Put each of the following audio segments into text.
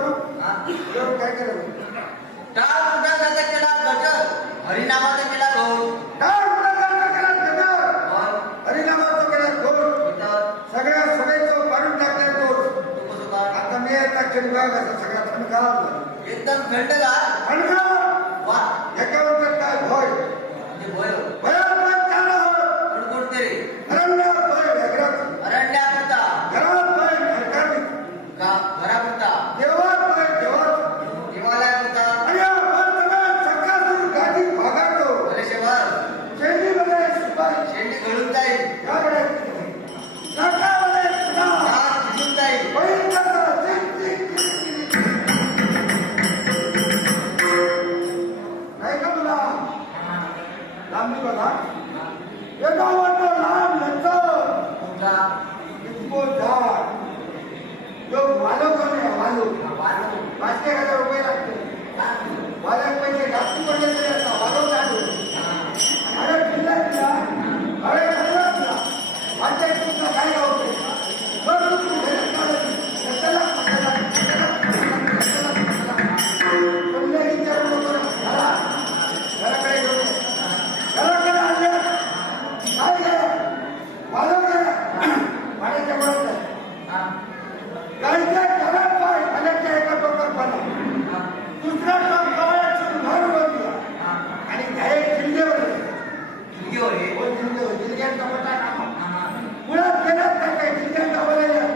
हा. काय करायचं? टाळ उठायचा केला गजर, हरिनामाचा केला घोष. हरिनामाचं केला घोष. सगळ्या सगळ्याचं मारून टाकल्या घोष. आता मी आता बघायचा सगळा थंडगार एकदम थंडगार. थंडगार वा एकावर काय भय म्हणजे भय भयानक काय होय कोणते रे? अरण्यात भय वेगळाच अरण्यापुरता घरात भय घरकामी का घरापुरता देवात भय देवात देवालयापुरता आणि आपण सगळं सकाळून गाठी भागातो बरेशेवर शेंडीमध्ये शिपाई शेंडी गळून जाईल. याकडे नाकामध्ये पुन्हा हात भिजून जाईल. बैल जातं, चिक, चिक, चिक, चिक. नाही का तुला लांबी बघा एका वाटतं लांब नंतर तुमचा इतको झाड जो वालो कमी वालो वालो 5,000 रुपये लागते वाल्यात पैसे जास्त पडले तरी आता वालो काढू अरे किल्ला किल्ला अरे किल्ला किल्ला वाटते तुमचा काय होते बरं तू चला तुमने विचार नको घरा घराकडे घेऊन घराकडे आले काय घे वालो घे पाण्याच्या बरोबर गायच्या घरात पाय पाण्याच्या एका टोकात पाणी दुसऱ्या टोकावर घर बनला आणि काही जिल्ह्यावर जिंगेवर ये. जिल्ह्यांचा पटा टाका मुळात गेल्यात काय काय जिल्ह्यांचा बोलायला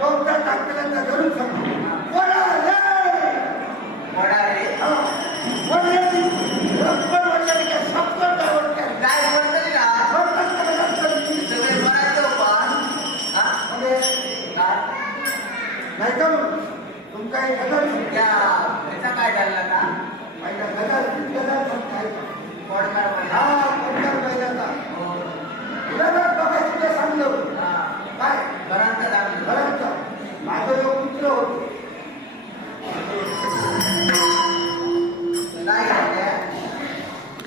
टोकता टाकल्याचा धरून सांगतो वडा वडा रे. वडल्याची रक्कम वडल्याची काय सप्तर काय वडल्या काय बोलतोय ना? सगळे बनायचं उपास. हा? काय? नाही का तुमचा एक गदर या ह्याचा काय झालं का? पहिला गदर काय कोडकार महिना. हा कोणत्या महिन्याचा हो. गदर बघायचं ते सांगलं हा. काय घरांचं दाखवलं. घरांचा माझं जो पुत्र होतो काय झालं?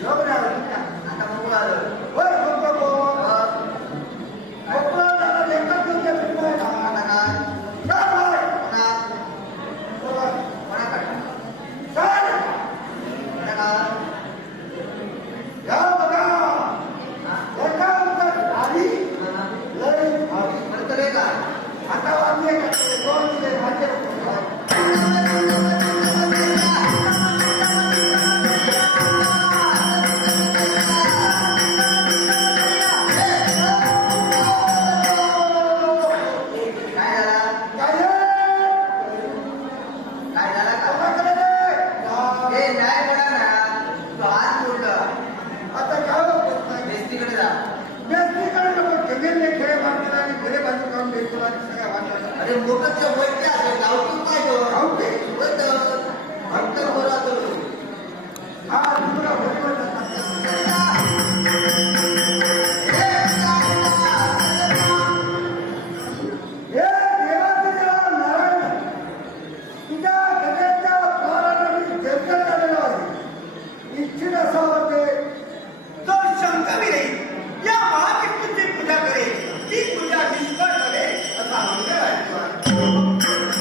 योग राहिला आता बघू आलं. वर बघ मग कोकणा झाला लेखक तुमच्या पिंपळाचा आता काय? काय भाई कोणा- कोणाकडं? काय आता काय? या बघा हा? एका उत्तर आली हा. लई भारी म्हणतो रे का? आता वाजले का दोन दिले माझे काय झाला? काय काय झाला का? कोणाकडे रे? ए नाही बोला ना. तू हात मोडलं. आता काय होत नाही बेस्तीकडे जा. व्यक्तीकडे नको जगेलने खेळ बांधला आणि घरे बांधून काढून द्यायचं आणि सगळ्या बांधला अरे मोठं वैद्य असेल गावठी पाहिजे. गावठी? भक्त बोला तो. हा तुला बरोबर हे देवाचे देवा नारायण तुझ्या गजेच्या पोराला जंगल झालेलं आहे इच्छित असावं ते तो शंकरवीरे या महाविष्णूची पूजा करेल ती पूजा निष्फळ करेल असा मंगळ ऐकतो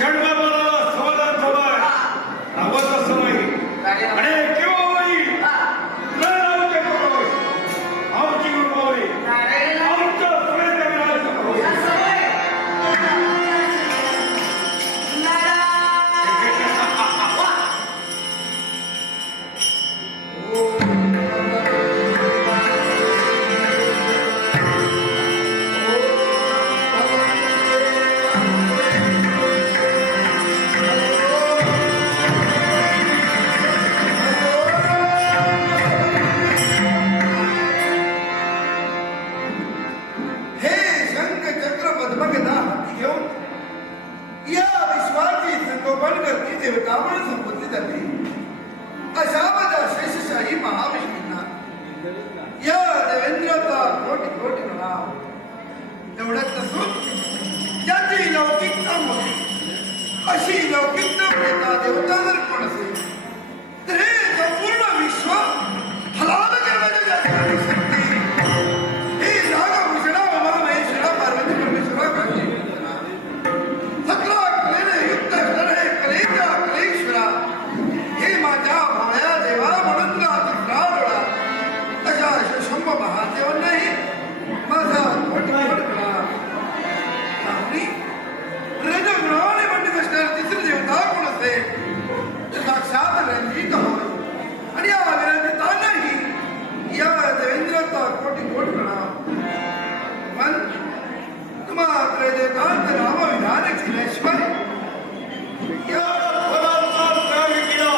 षडगर्भाला समाधान ठेवलाय रावत समय आणि केव्हा होईल लढाऊचे करोय आमची गुरुमावळी आमच्या सगळ्यांच्या विनाश करोय हे शंख चक्र पद्मगदा हाती घेऊन या विश्वाची संगोपन करती देवता म्हणून संबोधली जाते. अशा माझ्या शेषशाही महाविष्णूंना या देवेंद्राचा कोटी कोटी प्रणाम. एवढंच नसून ज्याची लौकिकता मोठी अशी लौकिकता देता देवता जर कोण असेल तर हे संपूर्ण विश्व हलाल करण्याच्या ज्याची शक्ती हे नागभूषणा उमामहेश्वरा पार्वती परमेश्वरा काळजी सकला कलेने युक्त असणारे कलेच्या कलेश्वरा हे माझ्या भोळ्या देवा म्हणून तिसरा डोळा अशा शंभ महादेवांनाही माझा कोटी कोटी प्रणाम. रजगुणाने पंडित असणारी तिसरी देवता कोण असेल तर साक्षात रंजित होय आणि या विरंजितांनाही या देवेंद्राचा कोटी कोटी प्रणाम. पण तुम्हाला देवतांचं नाम विधान केल्याशिवाय या पदाचा त्याग केला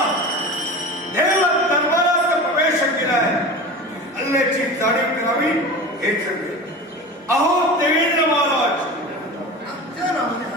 देव दरबारात प्रवेश केलाय अल्ल्याची जाणीव करावी हेच सगळे. अहो देवेंद्र महाराज आमच्या नावाने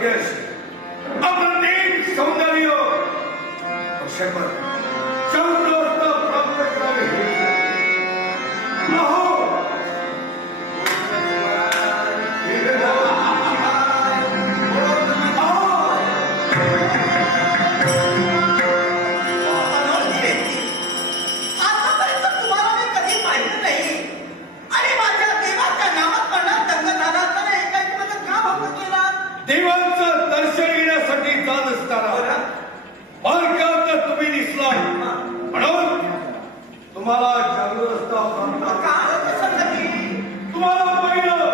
तेजस अप्रतिम सौंदर्य शपथ शब्द प्राप्त करावे अहो आतापर्यंत तुम्हाला मी कधी पाहिलं नाही आणि माझ्या देवाच्या नामात म्हणा दंग झाला असताना एकाची माझं का भक्त केला देवाचं दर्शन घेण्यासाठी जात असताना मार्गात तुम्ही दिसला म्हणून तुम्हाला जागृत असता काय कसं कधी तुम्हाला पाहिलं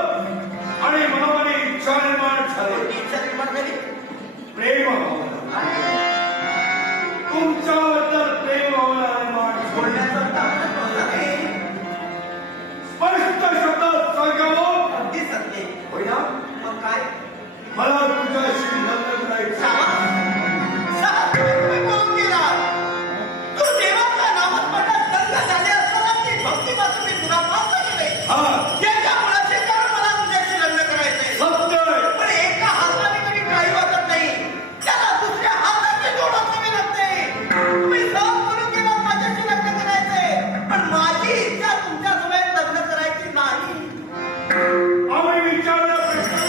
आणि मनामध्ये इच्छा निर्माण झाली इच्छा निर्माण झाली प्रेम भावना तुमच्याबद्दल प्रेम भावना निर्माण झाली. बोलण्याचा अर्थ आपल्याला कळला नाही. स्पष्ट शब्दात सांगावं अगदी सत्य होय ना मग काय मला तुझ्याशी लग्न करायचं तुम्ही बोलून गेला तू देवाच्या नामात म्हणा दंग झाले असताना ती भक्तीपासून मी तुला प्राप्त केले हा याच्या मुलाचे कारण मला तुझ्याशी लग्न करायचंय सत्य आहे. पण एका हाताने कधी काही वाटत नाही त्याला दुसऱ्या हाताची जोड असावी लागते तुम्ही सहज करून गेला माझ्याशी लग्न करायचंय पण माझी इच्छा तुमच्या सोबत लग्न करायची नाही आम्ही विचारल्यापेक्षा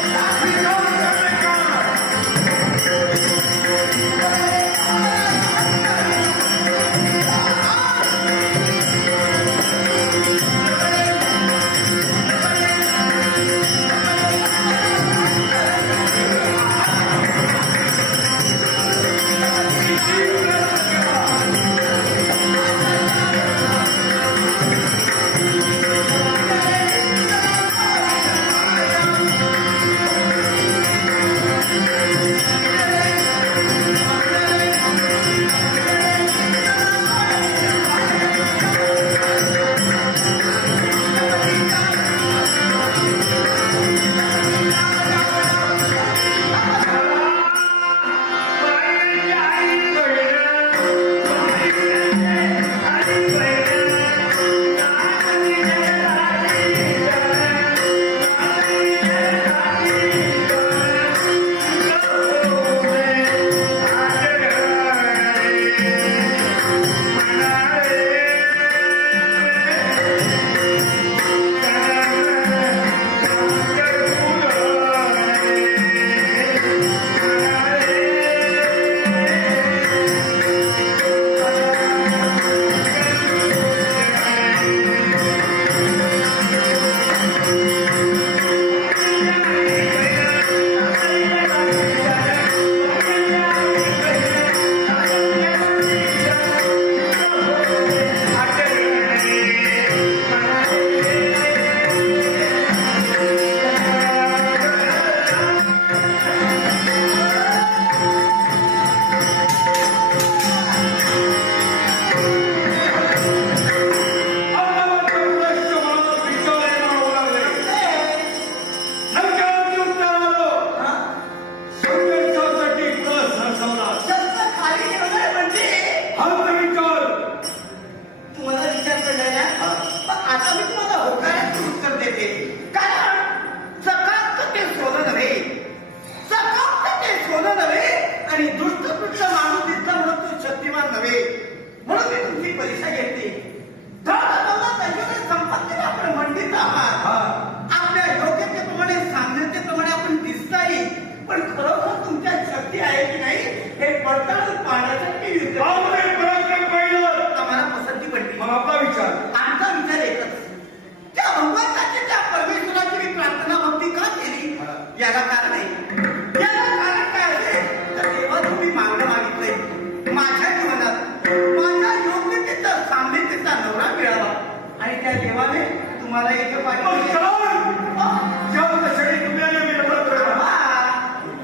तुम्हाला इथं पाहिजे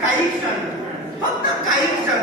काही क्षण फक्त काही क्षण